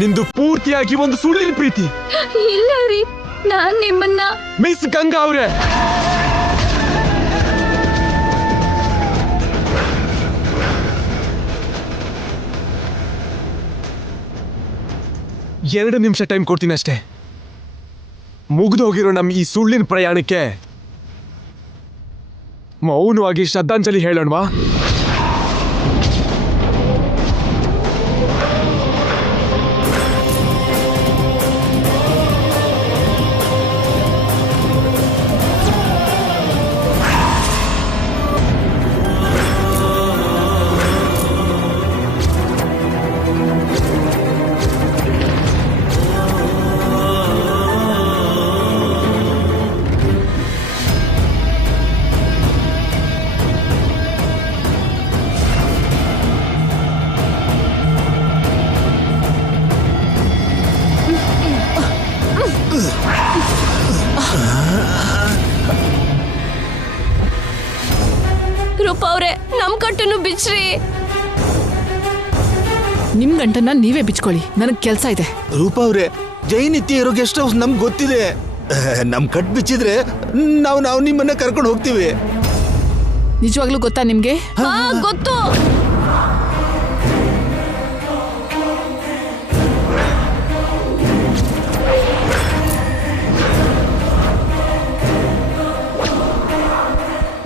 ನಿಂದು ಪೂರ್ತಿಯಾಗಿ ಒಂದು ಸುಳ್ಳಿನ ಪ್ರೀತಿ. ಇಲ್ಲ ರೀ, ನಾನ್ ನಿಮ್ಮನ್ನ. ಮಿಸ್ ಗಂಗಾ ಅವ್ರೆ, ಎರಡು ನಿಮಿಷ ಟೈಮ್ ಕೊಡ್ತೀನಿ ಅಷ್ಟೇ. ಮುಗಿದು ಹೋಗಿರೋ ನಮ್ಮ ಈ ಸುಳ್ಳಿನ ಪ್ರಯಾಣಕ್ಕೆ ಮೌನವಾಗಿ ಶ್ರದ್ಧಾಂಜಲಿ ಹೇಳೋಣವಾ? ರೂಪ ಅವ್ರೆ, ನಮ್ ಕಟ್ಟನ್ನು ಬಿಚ್ಚ್ರಿ. ನಿಮ್ ಗಂಟನ್ನ ನೀವೇ ಬಿಚ್ಕೊಳ್ಳಿ, ನನಗ್ ಕೆಲ್ಸ ಇದೆ. ರೂಪ ಅವ್ರೆ, ಜೈನಿತ್ಯ ಇರೋ ಗೆಸ್ಟ್ ಹೌಸ್ ನಮ್ಗೆ ಗೊತ್ತಿದೆ. ನಮ್ ಕಟ್ ಬಿಚ್ಚಿದ್ರೆ ನಾವು ನಿಮ್ಮನ್ನ ಕರ್ಕೊಂಡು ಹೋಗ್ತೀವಿ. ನಿಜವಾಗ್ಲೂ ಗೊತ್ತಾ ನಿಮ್ಗೆ? ಗೊತ್ತು.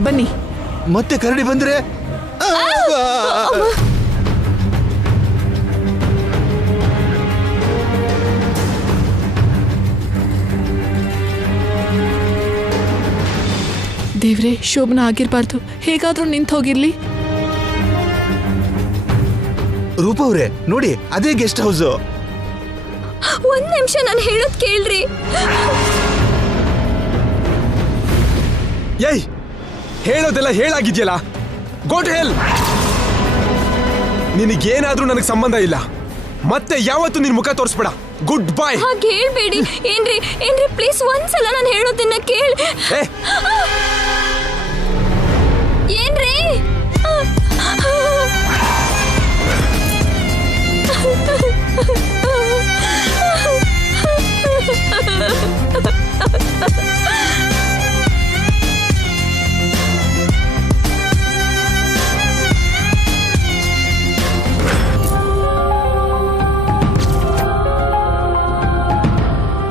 ಬನ್ನಿ. ಮತ್ತೆ ಕರಡಿ ಬಂದ್ರೆ ದೇವ್ರೆ, ಶೋಭನ ಆಗಿರ್ಬಾರ್ದು, ಹೇಗಾದ್ರೂ ನಿಂತು ಹೋಗಿರ್ಲಿ. ರೂಪ ಅವ್ರೆ ನೋಡಿ, ಅದೇ ಗೆಸ್ಟ್ ಹೌಸ್. ಒಂದ್ ನಿಮಿಷ ನಾನು ಹೇಳೋದ್ ಕೇಳ್ರಿ. ಏಯ್, ಹೇಳೋದೆಲ್ಲ ಹೇಳಾಗಿದ್ಯಲ್ಲ, ಗೋ ಟು ಹೆಲ್. ನಿನಗೇನಾದ್ರೂ ನನಗೆ ಸಂಬಂಧ ಇಲ್ಲ. ಮತ್ತೆ ಯಾವತ್ತೂ ನಿನ್ ಮುಖ ತೋರಿಸ್ಬೇಡ. Good bye. ಹಾಗೆ ಹೇಳ್ಬೇಡಿ. ಏನ್ರಿ ಪ್ಲೀಸ್ ಒಂದ್ಸಲ ನಾನು ಹೇಳೋದನ್ನ ಕೇಳಿ. ಏನ್ರಿ?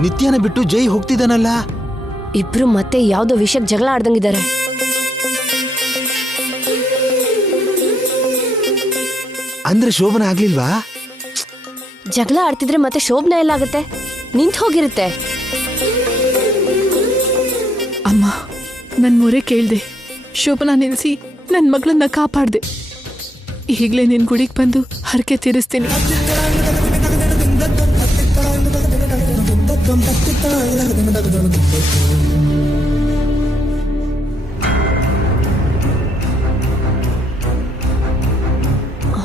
ನಿತ್ಯನ ಬಿಟ್ಟು ಜೈ ಹೋಗ್ತಿದ್ದಾನಲ್ಲ. ಇಬ್ರು ಮತ್ತೆ ಯಾವ್ದೋ ವಿಷಯಕ್ಕೆ ಜಗಳ ಆಡ್ದಂಗಿದ್ದಾರೆ. ಅಂದ್ರೆ ಶೋಭನ ಆಗ್ಲಿಲ್ವಾ? ಜಗಳ ಆಡ್ತಿದ್ರೆ ಮತ್ತೆ ಶೋಭನ ಎಲ್ಲಾಗತ್ತೆ? ನಿಂತು ಹೋಗಿರುತ್ತೆ. ಅಮ್ಮ, ನನ್ ಮೊರೆ ಕೇಳ್ದೆ, ಶೋಭನ ನಿಲ್ಸಿ ನನ್ ಮಗಳನ್ನ ಕಾಪಾಡ್ದೆ. ಈಗ್ಲೇ ನಿನ್ ಗುಡಿಗೆ ಬಂದು ಹರಕೆ ತೀರಿಸ್ತೀನಿ.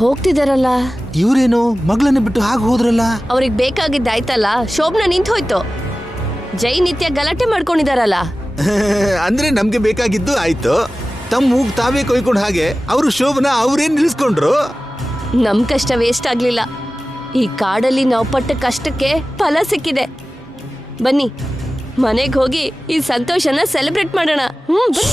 ಹೋಗ್ತಿದಾರಲ್ಲ. ಇವ್ರೇನು ಮಗಳನ್ನ ಬಿಟ್ಟು ಹಾಗೆ ಹೋದ್ರಲ್ಲ? ಅವ್ರಿಗೆ ಬೇಕಾಗಿದ್ದಾಯ್ತಲ್ಲ, ಶೋಭನ ನಿಂತು ಹೋಯ್ತು. ಜೈ ನಿತ್ಯ ಗಲಾಟೆ ಮಾಡ್ಕೊಂಡಿದಾರಲ್ಲ. ಅಂದ್ರೆ ನಮ್ಗೆ ಬೇಕಾಗಿದ್ದು ಆಯ್ತು. ತಮ್ಮ ಮೂಗ್ ತಾವೇ ಕೊಯ್ಕೊಂಡು ಹಾಗೆ ಅವರು ಶೋಭನ ಅವ್ರೇನ್ ನಿಲ್ಸ್ಕೊಂಡ್ರು. ನಮ್ ಕಷ್ಟ ವೇಸ್ಟ್ ಆಗ್ಲಿಲ್ಲ. ಈ ಕಾಡಲ್ಲಿ ನಾವು ಪಟ್ಟ ಕಷ್ಟಕ್ಕೆ ಫಲ ಸಿಕ್ಕಿದೆ. ಬನ್ನಿ, ಮನೆಗೆ ಹೋಗಿ ಈ ಸಂತೋಷನ ಸೆಲೆಬ್ರೇಟ್ ಮಾಡೋಣ. ಬನ್ನಿ.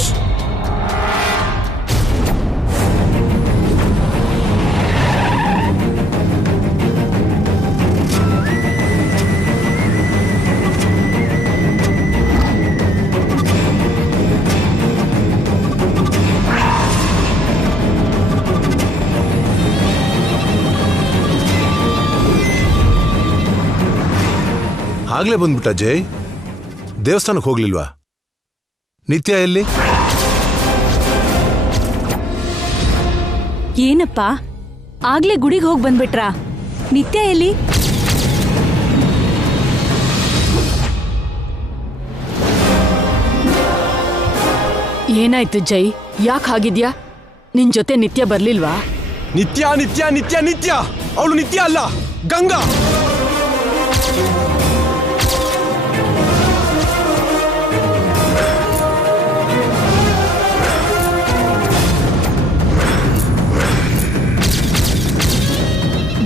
ಆಗ್ಲೇ ಬಂದ್ಬಿಟ್ಟ ಜೈ? ದೇವಸ್ಥಾನಕ್ಕೆ ಹೋಗ್ಲಿಲ್ವಾ? ನಿತ್ಯ ಎಲ್ಲಿ? ಏನಪ್ಪ, ಆಗ್ಲೇ ಗುಡಿಗೆ ಹೋಗಿ ಬಂದ್ಬಿಟ್ರಾ? ನಿತ್ಯ ಎಲ್ಲಿ? ಏನಾಯ್ತು ಜೈ, ಯಾಕೆ ಹಾಗಿದ್ಯಾ? ನಿನ್ ಜೊತೆ ನಿತ್ಯ ಬರ್ಲಿಲ್ವಾ? ನಿತ್ಯ ನಿತ್ಯ ನಿತ್ಯ ನಿತ್ಯ ಅವಳು ನಿತ್ಯ ಅಲ್ಲ, ಗಂಗಾ.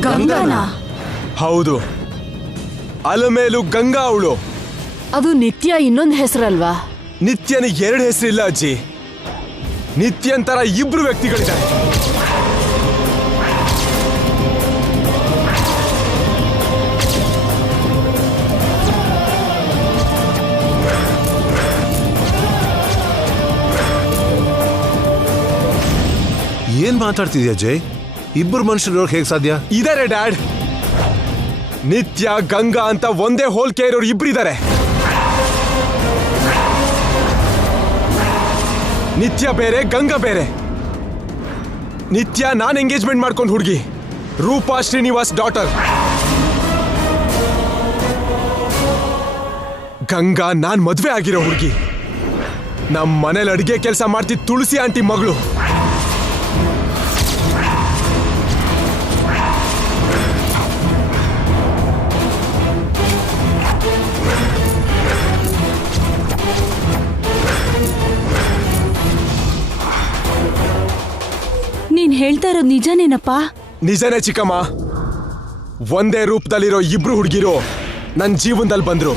ಗಂಗಾನಾ? ಹೌದು, ಅಲಮೇಲು ಗಂಗಾ ಅವಳು. ಅದು ನಿತ್ಯ ಇನ್ನೊಂದು ಹೆಸರಲ್ವಾ? ನಿತ್ಯನ 2 ಹೆಸರಿಲ್ಲ ಅಜ್ಜಿ. ನಿತ್ಯನ್ ತರ 2 ವ್ಯಕ್ತಿಗಳಿದ್ದಾರೆ. ಏನ್ ಮಾತಾಡ್ತಿದ್ಯಾ ಜೈ? ಇಬ್ಬರು ಮನುಷ್ಯರು ಹೇಗೆ ಸಾಧ್ಯ? ಇದಾರೆ ಡ್ಯಾಡ್. ನಿತ್ಯ ಗಂಗಾ ಅಂತ ಒಂದೇ ಹೋಲ್ಕೆ ಇರೋರು 2 ಇದ್ದಾರೆ. ನಿತ್ಯ ಬೇರೆ, ಗಂಗಾ ಬೇರೆ. ನಿತ್ಯ ನಾನ್ ಎಂಗೇಜ್ಮೆಂಟ್ ಮಾಡ್ಕೊಂಡು ಹುಡುಗಿ, ರೂಪಾ ಶ್ರೀನಿವಾಸ್ ಡಾಟರ್. ಗಂಗಾ ನಾನ್ ಮದ್ವೆ ಆಗಿರೋ ಹುಡುಗಿ, ನಮ್ ಮನೇಲಿ ಅಡಿಗೆ ಕೆಲಸ ಮಾಡ್ತಿದ್ದ ತುಳಸಿ ಆಂಟಿ ಮಗಳು. ನೀನ್ ಹೇಳ್ತಾ ಇರೋದು ನಿಜನೇನಪ್ಪ? ನಿಜನೇ ಚಿಕ್ಕಮ್ಮ. ಒಂದೇ ರೂಪದಲ್ಲಿರೋ 2 ಹುಡುಗಿರು ನನ್ನ ಜೀವನದಲ್ಲಿ ಬಂದ್ರು.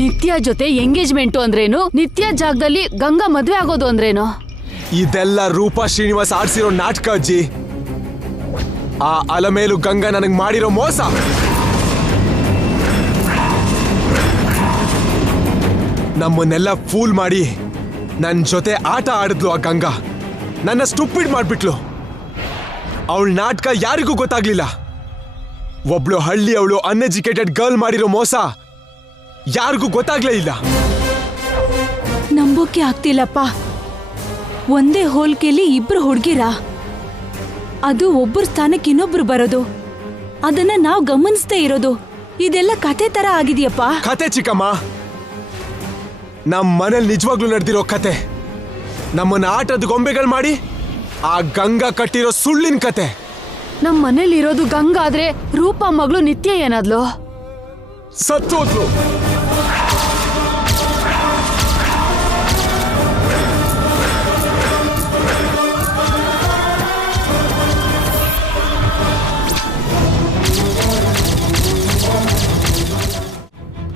ನಿತ್ಯ ಜೊತೆ ಎಂಗೇಜ್ಮೆಂಟು ಅಂದ್ರೇನು? ನಿತ್ಯ ಜಾಗದಲ್ಲಿ ಗಂಗಾ ಮದ್ವೆ ಆಗೋದು ಅಂದ್ರೇನು? ಇದೆಲ್ಲ ರೂಪಾ ಶ್ರೀನಿವಾಸ್ ಆಡ್ಸಿರೋ ನಾಟಕ ಅಜ್ಜಿ. ಆ ಅಲಮೇಲು ಗಂಗಾ ನನಗೆ ಮಾಡಿರೋ ಮೋಸ. ನಮ್ಮನ್ನೆಲ್ಲ ಫೂಲ್ ಮಾಡಿ ನನ್ನ ಜೊತೆ ಆಟ ಆಡಿದ್ಲು ಆ ಗಂಗಾ. ನನ್ನ ಸ್ಟುಪಿಡ್ ಮಾಡ್ಬಿಟ್ಲು. ಅವಳ ನಾಟಕ ಯಾರಿಗೂ ಗೊತ್ತಾಗ್ಲಿಲ್ಲ. ಒಬ್ಳು ಹಳ್ಳಿ ಅವಳು ಅನ್ಎಜುಕೇಟೆಡ್ ಗರ್ಲ್ ಮಾಡಿರೋ ಮೋಸ ಯಾರಿಗೂ ಗೊತ್ತಾಗ್ಲೇ ಇಲ್ಲ. ನಂಬೋಕೆ ಆಗ್ತಿಲ್ಲಪ್ಪ. ಒಂದೇ ಹೋಲ್ಕೆಯಲ್ಲಿ 2 ಹುಡುಗಿರ, ಅದು ಒಬ್ಬರ ಸ್ಥಾನಕ್ಕೆ ಇನ್ನೊಬ್ರು ಬರೋದು, ಅದನ್ನ ನಾವು ಗಮನಿಸ್ದೇ ಇರೋದು, ಇದೆಲ್ಲ ಕತೆ ತರ ಆಗಿದೆಯಪ್ಪ. ಕತೆ ಚಿಕ್ಕಮ್ಮ, ನಮ್ಮ ಮನೇಲಿ ನಿಜವಾಗ್ಲೂ ನಡೆದಿರೋ ಕತೆ. ನಮ್ಮನ್ನ ಆಟದ ಗೊಂಬೆಗಳು ಮಾಡಿ ಆ ಗಂಗಾ ಕಟ್ಟಿರೋ ಸುಳ್ಳಿನ ಕತೆ. ನಮ್ ಮನೇಲಿ ಇರೋದು ಗಂಗಾ ಆದ್ರೆ ರೂಪಾ ಮಗಳು ನಿತ್ಯ ಏನಾದ್ಲು? ಸತ್ತೋದ್ಲು.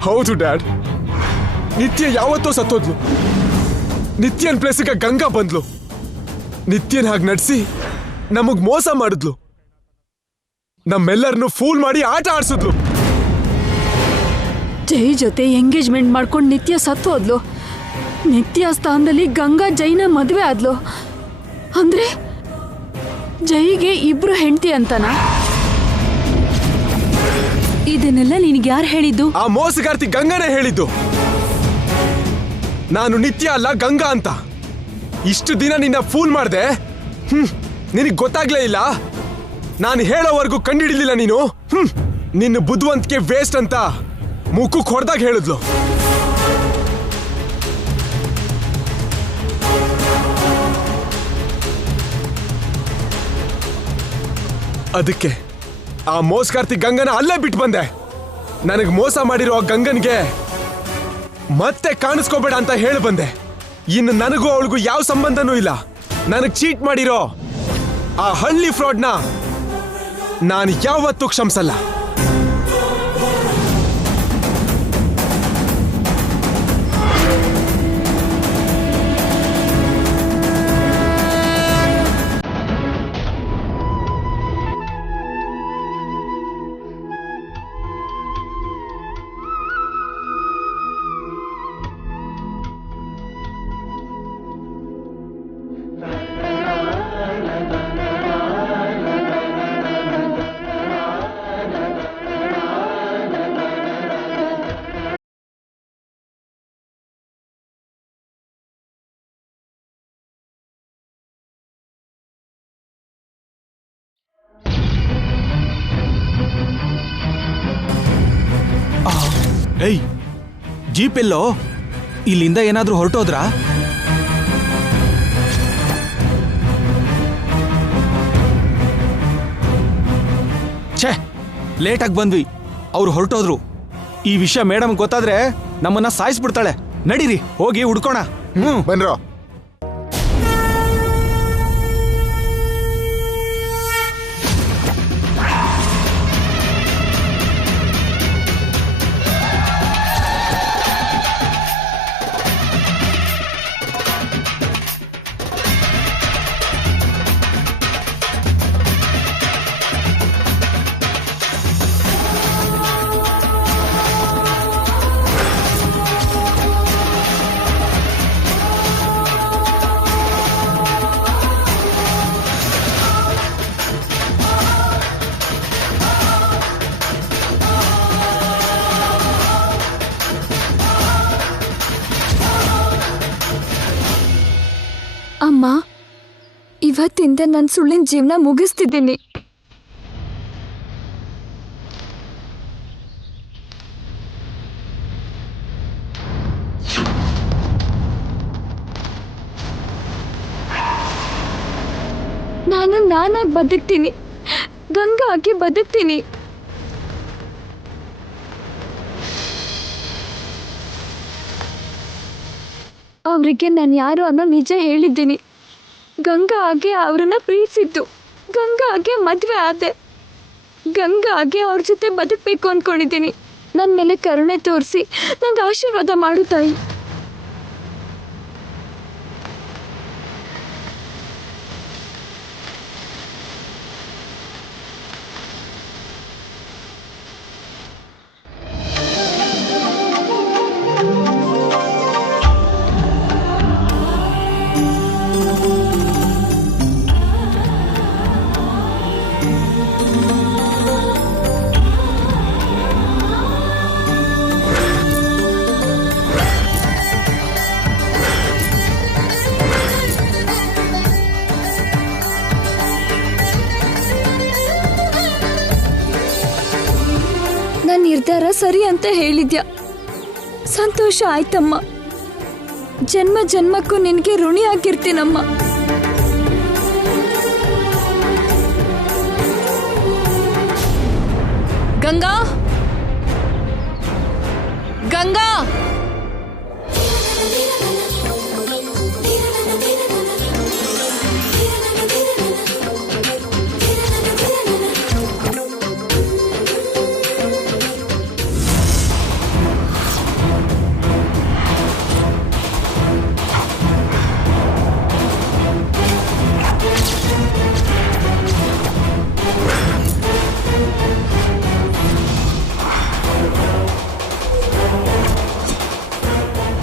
ಹೌದು ಡ್ಯಾಡ್, ನಿತ್ಯ ಯಾವತ್ತೋ ಸತ್ತೋದ್ಲು. ನಿತ್ಯನ್ ಪ್ಲೇಸಿಗೆ ಗಂಗಾ ಬಂದ್ಲು. ನಿತ್ಯನ್ ಹಾಗೆ ನಡ್ಸಿ ನಮಗ್ ಮೋಸ ಮಾಡಿದ್ಲು. ನಮ್ಮೆಲ್ಲರನ್ನು ಫೂಲ್ ಮಾಡಿ ಆಟ ಆಡ್ಸಿದ್ಲು. ಜೈ ಜೊತೆ ಎಂಗೇಜ್ಮೆಂಟ್ ಮಾಡ್ಕೊಂಡು ನಿತ್ಯ ಸತ್ತು ಹೋದ್ಲು. ನಿತ್ಯ ಸ್ಥಾನದಲ್ಲಿ ಗಂಗಾ ಜೈನ ಮದ್ವೆ ಆದ್ಲು. ಅಂದ್ರೆ ಜೈಗೆ 2 ಹೆಂಡತಿ ಅಂತನ? ಇದನ್ನೆಲ್ಲ ನಿನಗೆ ಯಾರು ಹೇಳಿದ್ದು? ಆ ಮೋಸಗಾರ್ತಿ ಗಂಗಾನೇ ಹೇಳಿದ್ದು. ನಾನು ನಿತ್ಯ ಅಲ್ಲ ಗಂಗಾ ಅಂತ. ಇಷ್ಟು ದಿನ ನಿನ್ನ ಫೂಲ್ ಮಾಡ್ದೆ. ನಿನಗೆ ಗೊತ್ತಾಗ್ಲೇ ಇಲ್ಲ. ನಾನು ಹೇಳೋವರೆಗೂ ಕಂಡಿಡಿಲಿಲ್ಲ ನೀನು. ನಿನ್ನ ಬುದ್ಧಿವಂತಿಕೆ ವೇಸ್ಟ್ ಅಂತ ಮುಖಕ್ಕೆ ಹೊಡೆದಾಗ ಹೇಳಿದ್ಲು. ಅದಕ್ಕೆ ಆ ಮೋಸಗಾರ್ತಿ ಗಂಗನ ಅಲ್ಲೇ ಬಿಟ್ಟು ಬಂದೆ. ನನಗೆ ಮೋಸ ಮಾಡಿರೋ ಆ ಗಂಗನ್ಗೆ ಮತ್ತೆ ಕಾಣಿಸ್ಕೋಬೇಡ ಅಂತ ಹೇಳಿ ಬಂದೆ. ಇನ್ನು ನನಗೂ ಅವಳಿಗೂ ಯಾವ ಸಂಬಂಧನೂ ಇಲ್ಲ. ನನಗೆ ಚೀಟ್ ಮಾಡಿರೋ ಆ ಹಳ್ಳಿ ಫ್ರಾಡ್ನ ನಾನು ಯಾವತ್ತೂ ಕ್ಷಮಿಸಲ್ಲ. ಏಯ್, ಜೀಪ್ ಎಲ್ಲೋ? ಇಲ್ಲಿಂದ ಏನಾದ್ರೂ ಹೊರಟೋದ್ರಾ? ಛೇ, ಲೇಟಾಗಿ ಬಂದ್ವಿ. ಅವ್ರು ಹೊರಟೋದ್ರು. ಈ ವಿಷಯ ಮೇಡಮ್ ಗೊತ್ತಾದ್ರೆ ನಮ್ಮನ್ನ ಸಾಯಿಸ್ಬಿಡ್ತಾಳೆ. ನಡೀರಿ, ಹೋಗಿ ಹುಡ್ಕೋಣ. ಬನ್ರೋ. ಇವತ್ತಿಂದ ನನ್ನ ಸುಳ್ಳಿನ ಜೀವನ ಮುಗಿಸ್ತಿದ್ದೀನಿ. ನಾನಾಗಿ ಬದುಕ್ತೀನಿ, ಗಂಗಾ ಆಗಿ ಬದುಕ್ತೀನಿ. ಅವರಿಗೆ ನಾನು ಯಾರು ಅನ್ನೋ ನಿಜ ಹೇಳಿದ್ದೀನಿ. ಗಂಗಾ ಆಗಿ ಅವ್ರನ್ನ ಪ್ರೀತಿಸಿದ್ದು, ಗಂಗಾ ಆಗಿ ಮದುವೆ ಆದೆ, ಗಂಗಾ ಆಗಿ ಅವ್ರ ಜೊತೆ ಬದುಕಬೇಕು ಅಂದ್ಕೊಂಡಿದ್ದೀನಿ. ನನ್ನ ಮೇಲೆ ಕರುಣೆ ತೋರಿಸಿ ನಂಗೆ ಆಶೀರ್ವಾದ ಮಾಡು ತಾಯಿ. ನನ್ನ ನಿರ್ಧಾರ ಸರಿ ಅಂತ ಹೇಳಿದ್ಯಾ, ಸಂತೋಷ ಆಯ್ತಮ್ಮ. ಜನ್ಮ ಜನ್ಮಕ್ಕೂ ನಿನಗೆ ಋಣಿ ಆಗಿರ್ತೀನಮ್ಮ. ಗಂಗಾ, ಗಂಗಾ,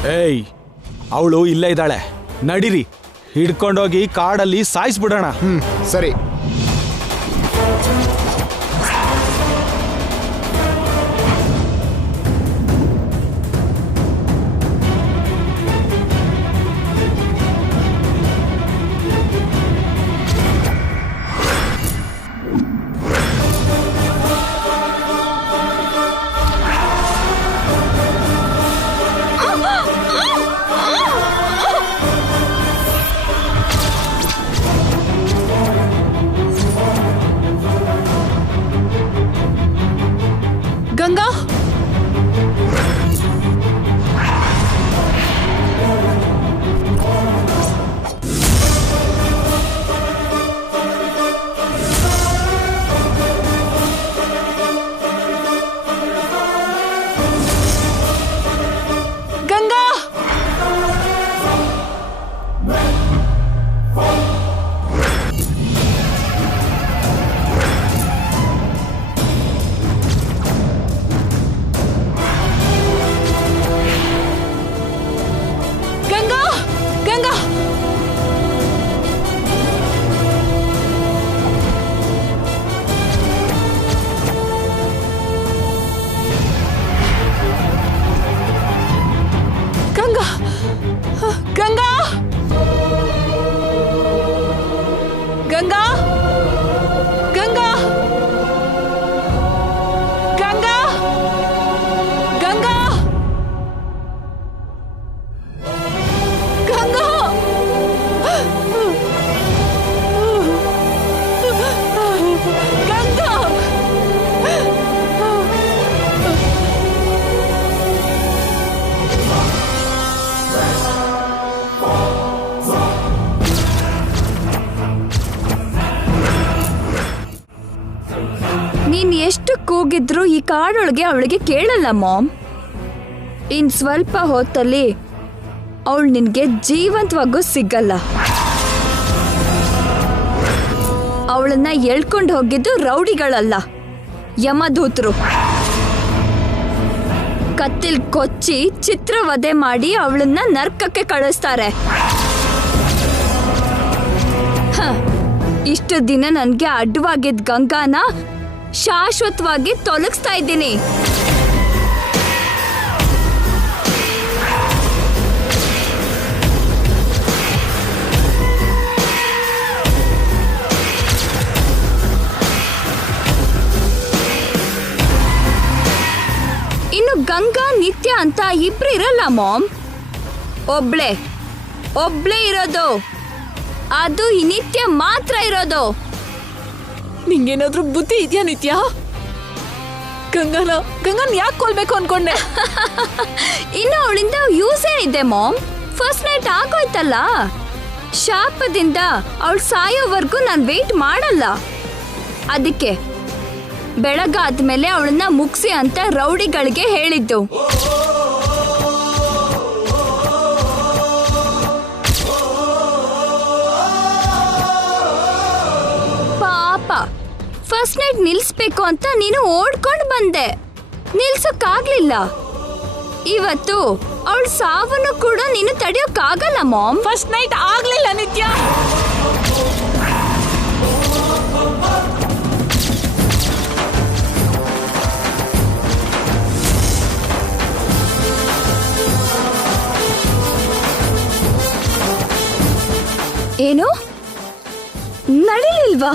ಏಯ್, ಅವಳು ಇಲ್ಲೇ ಇದ್ದಾಳೆ. ನಡೀರಿ, ಹಿಡ್ಕೊಂಡೋಗಿ ಕಾಡಲ್ಲಿ ಸಾಯಿಸ್ಬಿಡೋಣ. ಸರಿ. ಗಂಗಾ, ಗಂಗಾ, ಗಂಗಾ, ಗಂಗಾ, ಗಂಗಾ, ಗಂಗಾ, ಗಂಗಾ, ಗಂಗಾ, ಗಂಗಾ, ಗಂಗಾ, ಗಂಗಾ, ಗಂಗಾ. ನೀನ್ ಎಷ್ಟು ಕೂಗಿದ್ರು ಈ ಕಾಡೊಳಗೆ ಅವಳಿಗೆ ಕೇಳಲ್ಲ ಮಾಮ್. ಇನ್ ಸ್ವಲ್ಪ ಹೊತ್ತಲ್ಲಿ ಅವಳು ನಿನ್ಗೆ ಜೀವಂತವಾಗೂ ಸಿಗಲ್ಲ. ಅವಳನ್ನ ಎಳ್ಕೊಂಡು ಹೋಗಿದ್ದು ರೌಡಿಗಳಲ್ಲ, ಯಮದೂತರು. ಕತ್ತಿಲ್ ಕೊಚ್ಚಿ ಚಿತ್ರವಧೆ ಮಾಡಿ ಅವಳನ್ನ ನರ್ಕಕ್ಕೆ ಕಳಿಸ್ತಾರೆ. ಇಷ್ಟು ದಿನ ನನ್ಗೆ ಅಡ್ಡವಾಗಿದ್ದ ಗಂಗಾನ ಶಾಶ್ವತವಾಗಿ ತೊಲಗಿಸ್ತಾ ಇದ್ದೀನಿ. ಅಂತ ಇಬ್ರು ಇರಲ್ಲ ಮಾಮ್, ಒಬ್ಳೇ ಇರೋದು. ಅದು ಈ ನಿತ್ಯ ಮಾತ್ರ ಇರೋದು. ನಿಂಗೇನಾದ್ರೂ ಬುದ್ಧಿ ಇದೆಯಾ ನಿತ್ಯ? ಗಂಗನ್ ಯಾಕೆ ಕೊಲ್ಬೇಕು ಅನ್ಕೊಂಡೆ? ಇನ್ನು ಅವಳಿಂದ ಯೂಸ್ ಏನಿದೆ ಮಾಮ್? First night ಆಗೋಯ್ತಲ್ಲ. ಶಾಪದಿಂದ ಅವಳು ಸಾಯೋವರೆಗೂ ನಾನು ವೇಟ್ ಮಾಡಲ್ಲ. ಅದಕ್ಕೆ ಬೆಳಗಾದ್ಮೇಲೆ ಅವಳನ್ನ ಮುಗಿಸಿ ಅಂತ ರೌಡಿಗಳಿಗೆ ಹೇಳಿದ್ದು. ಪಾಪ ಫಸ್ಟ್ ನೈಟ್ ನಿಲ್ಸ್ಬೇಕು ಅಂತ ನೀನು ಓಡ್ಕೊಂಡು ಬಂದೆ, ನಿಲ್ಸಕ್ಕಾಗ್ಲಿಲ್ಲ. ಇವತ್ತು ಅವಳ ಸಾವನ್ನು ಕೂಡ ನೀನು ತಡೆಯೋಕ್ಕಾಗಲ್ಲ ಮಾಮ್. ಫಸ್ಟ್ ನೈಟ್ ಆಗ್ಲಿಲ್ಲ ನಿತ್ಯ. ಏನು ನಡೀಲಿಲ್ವಾ?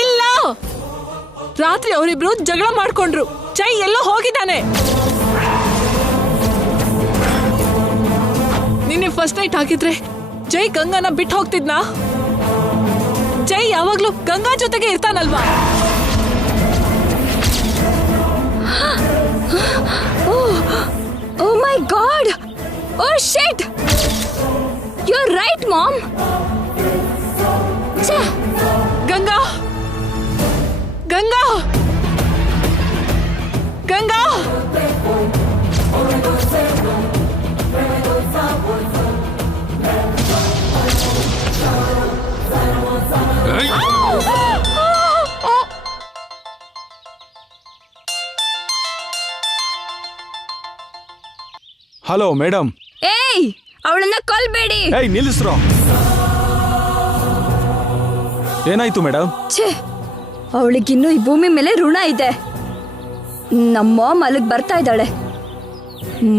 ಇಲ್ಲ, ರಾತ್ರಿ ಅವರಿಬ್ರು ಜಗಳ ಮಾಡ್ಕೊಂಡ್ರು. ಜೈ ಎಲ್ಲೋ ಹೋಗಿದ್ದಾನೆ. ನಿನ್ನೆ ಫಸ್ಟ್ ನೈಟ್ ಆಗಿದ್ರೆ ಜೈ ಗಂಗಾನ ಬಿಟ್ಟು ಹೋಗ್ತಿದ್ನಾ? ಜೈ ಯಾವಾಗ್ಲೂ ಗಂಗಾ ಜೊತೆಗೆ ಇರ್ತಾನಲ್ವಾ? Oh my God, oh shit, you are right mom. Ganga Ganga Ganga hello madam. ಏಯ್, ಅವಳನ್ನ ಕೊಲ್ಬೇಡಿ. ಏಯ್ ನಿಲ್ಲಿಸ್ರೋ. ಏನಾಯ್ತು ಮೇಡಮ್? ಛೇ, ಅವಳಿಗಿನ್ನೂ ಈ ಭೂಮಿ ಮೇಲೆ ಋಣ ಇದೆ. ನಮ್ಮ ಮಾಮ್ ಅಲ್ಲಿಗೆ ಬರ್ತಾ ಇದ್ದಾಳೆ.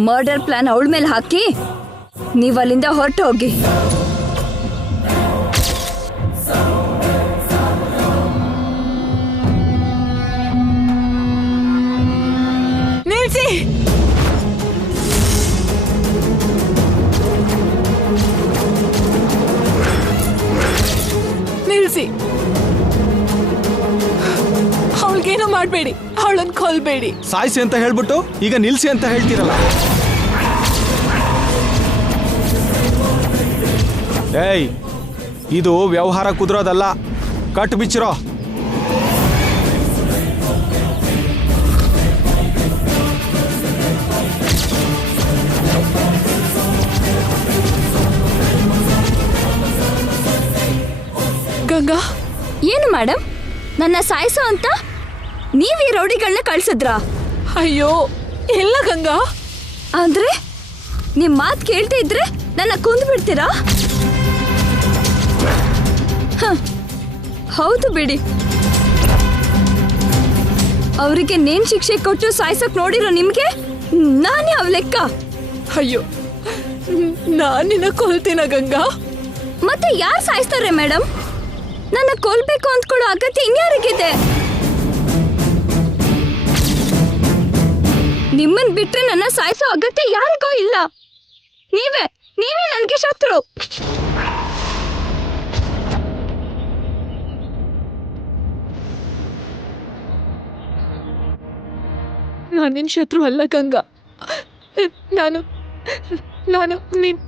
ಮರ್ಡರ್ ಪ್ಲಾನ್ ಅವಳ ಮೇಲೆ ಹಾಕಿ ನೀವು ಅಲ್ಲಿಂದ ಹೊರಟು ಹೋಗಿ. ನಿಲ್ಸಿ. ನಿಲ್ಸಿ. ಅವಳಿಗೇನು ಮಾಡಬೇಡಿ, ಅವಳನ್ನ ಕೊಲ್ಬೇಡಿ. ಸಾಯಿಸಿ ಅಂತ ಹೇಳ್ಬಿಟ್ಟು ಈಗ ನಿಲ್ಸಿ ಅಂತ ಹೇಳ್ತೀರಲ್ಲ. ಏಯ್, ಇದು ವ್ಯವಹಾರ ಕುದುರೋದಲ್ಲ, ಕಟ್ ಬಿಚ್ಚಿರೋ. ಗಂಗಾ, ಏನು ಮೇಡಮ್, ನನ್ನ ಸಾಯಿಸೋ ಅಂತ ನೀವ್ ಈ ರೌಡಿಗಳನ್ನ ಕಳ್ಸಿದ್ರಾ? ಅಯ್ಯೋ ಇಲ್ಲ ಗಂಗಾ. ಅಂದ್ರೆ ನಿಮ್ ಮಾತ್ ಕೇಳ್ತಾ ಇದ್ರೆ ನನ್ನ ಕೊಂದು ಬಿಡ್ತೀರಾ? ಹೌದು ಬಿಡಿ, ಅವರಿಗೆ ನೇನ್ ಶಿಕ್ಷೆ ಕೊಟ್ಟು ಸಾಯ್ಸಕ್ ನೋಡಿರೋ ನಿಮ್ಗೆ ನಾನೇ ಅವ್ ಲೆಕ್ಕ. ಅಯ್ಯೋ, ನಾನಿನ್ನ ಕೊಲ್ತೀನ ಗಂಗಾ? ಮತ್ತೆ ಯಾರು ಸಾಯಿಸ್ತಾರೆ ಮೇಡಮ್? ನನ್ನ ಕೊಲ್ಬೇಕು ಅಂದ್ಕೊಳ್ಳೋ ಅಗತ್ಯ ಇನ್ಯಾರಿಗಿದೆ? ನಿಮ್ಮನ್ ಬಿಟ್ರೆ ನನ್ನ ಸಾಯಿಸೋ ಅಗತ್ಯ ಯಾರಿಗೂ ಇಲ್ಲ. ನೀವೇ ನನಗೆ ಶತ್ರು. ನಾನಿನ್ ಶತ್ರು ಅಲ್ಲ ಗಂಗಾ. ನಾನು ನಿನ್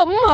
ಅಮ್ಮ.